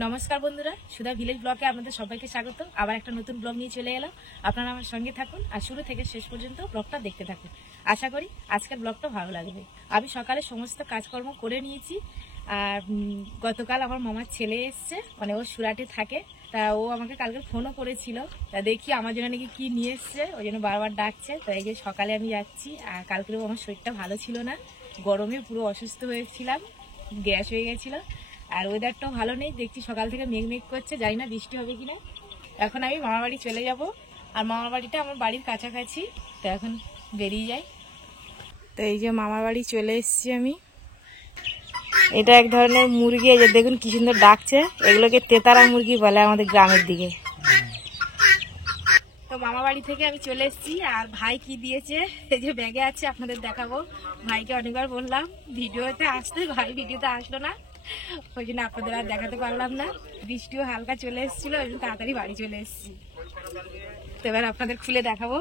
নমস্কার বন্ধুরা, সুধা ভিলেজ ব্লগে আপনাদের সবাইকে স্বাগত। আবার একটা নতুন ব্লগ নিয়ে চলে এলাম। আপনারা আমার সঙ্গে থাকুন আর শুরু থেকে শেষ পর্যন্ত ব্লগটা দেখতে থাকুন। আশা করি আজকের ব্লগটা ভালো লাগবে। আমি সকালে সমস্ত কাজকর্ম করে নিয়েছি। আর গতকাল আমার মামার ছেলে এসছে, মানে ও সুরাটে থাকে। তা ও আমাকে কালকে ফোনও করেছিল। তা দেখি আমার জন্য নাকি কি নিয়ে এসছে, ওই জন্য বারবার ডাকছে। তো এই যে সকালে আমি যাচ্ছি। আর কালকেও আমার শরীরটা ভালো ছিল না, গরমে পুরো অসুস্থ হয়েছিলাম, গ্যাস হয়ে গেছিলো। আর ওয়েদারটাও ভালো নেই, দেখছি সকাল থেকে মেঘ মেঘ করছে, জানি না বৃষ্টি হবে কিনা। এখন আমি মামার বাড়ি চলে যাব। আর মামার বাড়িটা আমার বাড়ির কাছাকাছি, তো এখন বেরিয়ে যাই। তো এই যে মামার বাড়ি চলে এসেছি আমি। এটা এক ধরনের মুরগি, এই যে দেখুন কি সুন্দর ডাকছে। এগুলোকে তেতারা মুরগি বলে আমাদের গ্রামের দিকে। তো মামা বাড়ি থেকে আমি চলে এসেছি। আর ভাই কি দিয়েছে এই যে ব্যাগে আছে, আপনাদের দেখাবো। ভাইকে অনেকবার বললাম ভিডিওতে আসতে, ভাই ভিডিওতে আসলো না, ওই জন্য আপনাদের আর দেখাতে পারলাম না। বৃষ্টিও হালকা চলে এসেছিল, ওই জন্য তাড়াতাড়ি বাড়ি চলে এসেছি। তো এবার আপনাদের খুলে দেখাবো।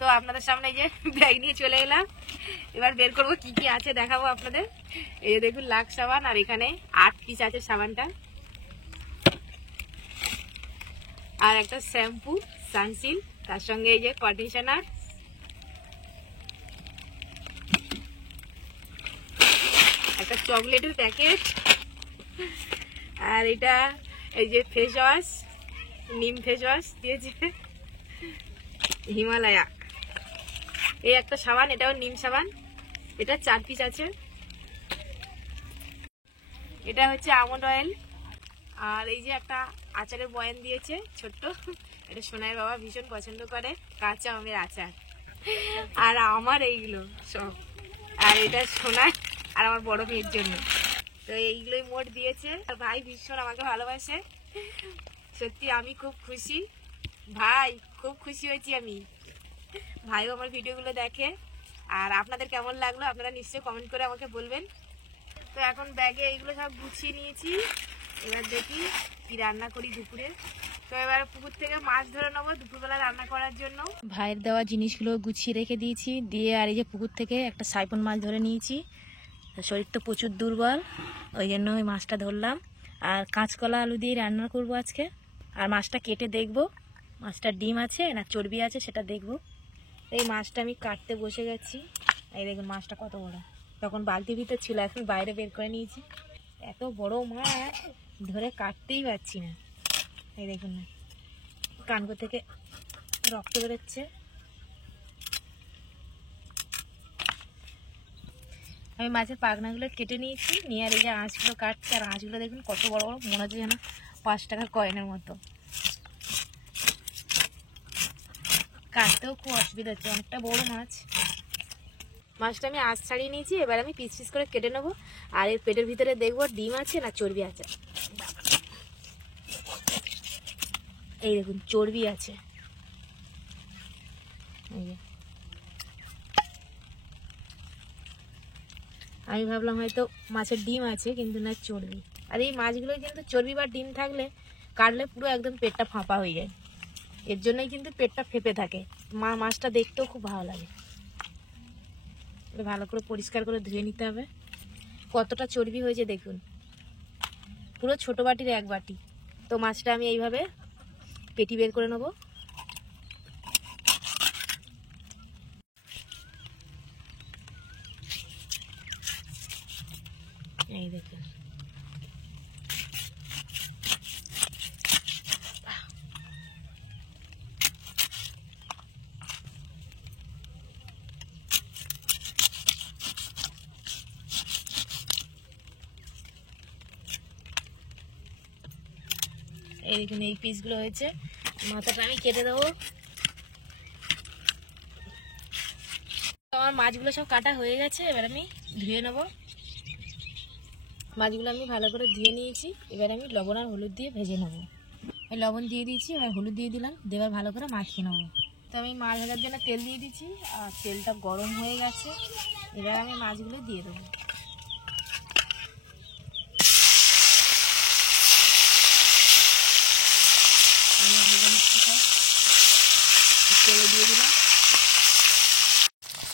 তো আপনাদের সামনে এই যে ব্যাগ নিয়ে চলে এলাম। এবার বের করবো কি কি আছে দেখাবো আপনাদের। এই যে দেখুন লাক্স সাবান, আর এখানে 8 পিস আছে সাবানটা। আর একটা শ্যাম্পু সানসিল্ক, তার সঙ্গে এই যে কন্ডিশনার, একটা চকলেটের প্যাকেট, আর এটা এই যে ফেস ওয়াশ, নিম ফেস ওয়াশ দিয়েছে, হিমালয়া। এই একটা সাবান, এটাও নিম সাবান, এটা 4 পিস আছে। এটা হচ্ছে আমন্ড অয়েল। আর এই যে একটা আচারের বয়ান দিয়েছে ছোট্ট, এটা সোনাইয়ের বাবা ভীষণ পছন্দ করে, কাঁচা আমের আচার। আর আমার এইগুলো সব, আর এটা সোনার আর আমার বড় মেয়ের জন্য। তো এইগুলোই মোট দিয়েছে। আর ভাই ভীষণ আমাকে ভালোবাসে, সত্যি আমি খুব খুশি। ভাই খুব খুশি হয়েছি আমি। ভাইও আমার ভিডিওগুলো দেখে। আর আপনাদের কেমন লাগলো আপনারা নিশ্চয়ই কমেন্ট করে আমাকে বলবেন। তো এখন ব্যাগে এইগুলো সব গুছিয়ে নিয়েছি। এবার দেখি কি রান্না করি দুপুরে। তো এবার পুকুর থেকে মাছ ধরে নেবো দুপুরবেলা রান্না করার জন্য। ভাইয়ের দেওয়া জিনিসগুলো গুছিয়ে রেখে দিয়েছি, দিয়ে আর এই যে পুকুর থেকে একটা সাইপন মাছ ধরে নিয়েছি। শরীর তো প্রচুর দুর্বল, ওই জন্য ওই মাছটা ধরলাম। আর কাঁচকলা আলু দিয়ে রান্না করব আজকে। আর মাছটা কেটে দেখবো মাছটা ডিম আছে না চর্বি আছে সেটা দেখবো। এই মাছটা আমি কাটতে বসে গেছি। এই দেখুন মাছটা কত বড়, তখন বালতির ভিতর ছিল, এখন বাইরে বের করে নিয়েছি। এত বড় মাছ ধরে কাটতেই পারছি না। এই দেখুন না, কানকো থেকে রক্ত বেরোচ্ছে। আমি মাছের পাখনাগুলো কেটে নিয়েছি, নিয়ে আর এই যে আঁশগুলো কাটছি। আর আঁশগুলো দেখুন কত বড় বড়, মনে হচ্ছে যেন 5 টাকার কয়েনের মতো। কাটতেও খুব অসুবিধা হচ্ছে, অনেকটা বড় মাছ। মাছটা আমি আঁশ ছাড়িয়ে নিয়েছি, এবার আমি পিস পিস করে কেটে নেবো। আর এর পেটের ভিতরে দেখবো ডিম আছে না চর্বি আছে। এই দেখুন চর্বি আছে। আমি ভাবলাম হয়তো মাছের ডিম আছে, কিন্তু না চর্বি। আর এই মাছগুলো কিন্তু চর্বি বা ডিম থাকলে কাটলে পুরো একদম পেটটা ফাঁপা হয়ে যায়, এর জন্যই কিন্তু পেটটা ফেপে থাকে। মাছটা দেখতেও খুব ভালো লাগে। ভালো করে পরিষ্কার করে ধুয়ে নিতে হবে। কতটা চর্বি হয়েছে দেখুন, পুরো ছোট বাটির 1 বাটি। তো মাছটা আমি এইভাবে পেটি বের করে নেবো। এই দেখুন এই দেখুন এই পিসগুলো হয়েছে। মাথাটা আমি কেটে দেবো। আমার মাছগুলো সব কাটা হয়ে গেছে, এবার আমি ধুয়ে নেবো। মাছগুলো আমি ভালো করে ধুয়ে নিয়েছি, এবার আমি লবণ আর হলুদ দিয়ে ভেজে নেবো। ওই লবণ দিয়ে দিয়েছি, এবার হলুদ দিয়ে দিলাম, দেবার ভালো করে মাখিয়ে নেবো। তো আমি মাছ ভাজার জন্য তেল দিয়ে দিচ্ছি, আর তেলটা গরম হয়ে গেছে। এবার আমি মাছগুলো দিয়ে দেবো। তেলে দিয়ে দিলাম।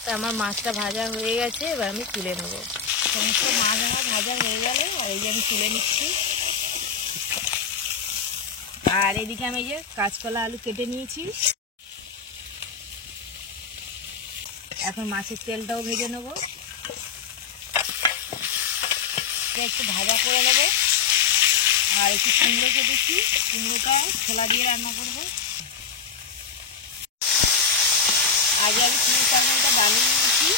তো আমার মাছটা ভাজা হয়ে গেছে, এবার আমি তুলে নেবো। সমস্ত মাছ আমার ভাজা হয়ে গেলে আর এই যে আমি তুলে নিচ্ছি। আর এদিকে আমি এই যে কাঁচকলা আলু কেটে নিয়েছি। এখন মাছের তেলটাও ভেজে নেব, একটু ভাজা করে নেবো। আর একটু কুমড়ো কেটেছি, কুমড়োটাও ছোলা দিয়ে রান্না করবো। আগে আমি কুমড়োর তরকারিটা বানিয়ে নিয়েছি,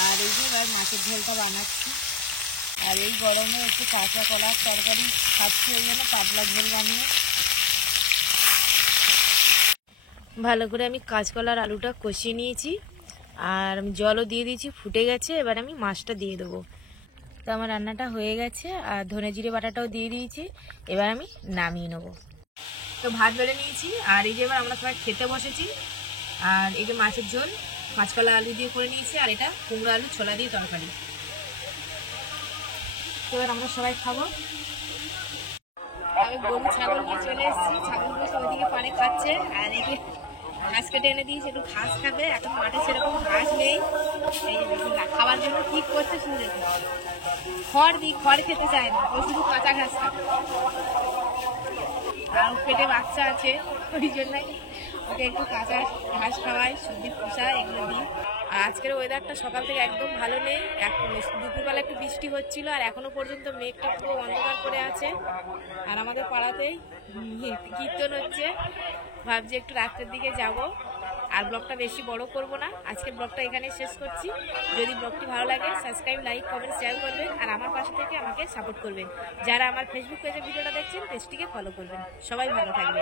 আর এই যে এবার মাছের ঝোলটা বানাচ্ছি। আর এই গরমে একটু কাঁচা কলার তরকারি খাচ্ছি, ওই জন্য পাতলা ঝোল বানিয়ে। ভালো করে আমি কাঁচকলার আলুটা কষিয়ে নিয়েছি, আর আমি জলও দিয়ে দিয়েছি, ফুটে গেছে। এবার আমি মাছটা দিয়ে দেবো। তো আমার রান্নাটা হয়ে গেছে, আর ধনে জিরে বাটাটাও দিয়ে দিয়েছি। এবার আমি নামিয়ে নেবো। তো ভাত বেড়ে নিয়েছি, আর এই যে এবার আমরা সবাই খেতে বসেছি। আর এই যে মাছের ঝোল কাঁচকলা আলু দিয়ে করে নিয়েছি, আর এটা কুমড়ো আলু ছোলা দিয়ে তরকারি। তো এবার আমরা সবাই খাবো। আমি গরু ছাগল নিয়ে চলে এসেছি, ছাগলগুলো সব ওইদিকে পাড়ে খাচ্ছে। আর এই যে ঘাস কেটে এনে দিয়েছি, একটু ঘাস খাবে। এখন মাঠে সেরকম ঘাস নেই, এই যে দেখুন খাবার জন্য কি করছে শুনে দেখুন। খড় দিই, খড় খেতে চায় না, ও শুধু কাঁচা ঘাস খাবে। আর পেটে বাচ্চা আছে, ওই জন্যই ওকে একটু কাঁচা ঘাস খাওয়াই, সবজি খোসা এগুলো দিই। আর আজকের ওয়েদারটা সকাল থেকে একদম ভালো নেই। দুপুরবেলা একটু বৃষ্টি হচ্ছিল, আর এখনো পর্যন্ত মেঘটা পুরো অন্ধকার করে আছে। আর আমাদের পাড়াতেই কীর্তন হচ্ছে, ভাবছি একটু রাত্রের দিকে যাব। আর ব্লগটা বেশি বড় করব না, আজকের ব্লগটা এখানে শেষ করছি। যদি ব্লগটি ভালো লাগে সাবস্ক্রাইব, লাইক, কমেন্ট, শেয়ার করবেন। আর আমার পাশে থেকে আমাকে সাপোর্ট করবেন। যারা আমার ফেসবুক পেজে ভিডিওটা দেখছেন পেজটিকে ফলো করবেন। সবাই ভালো থাকবেন।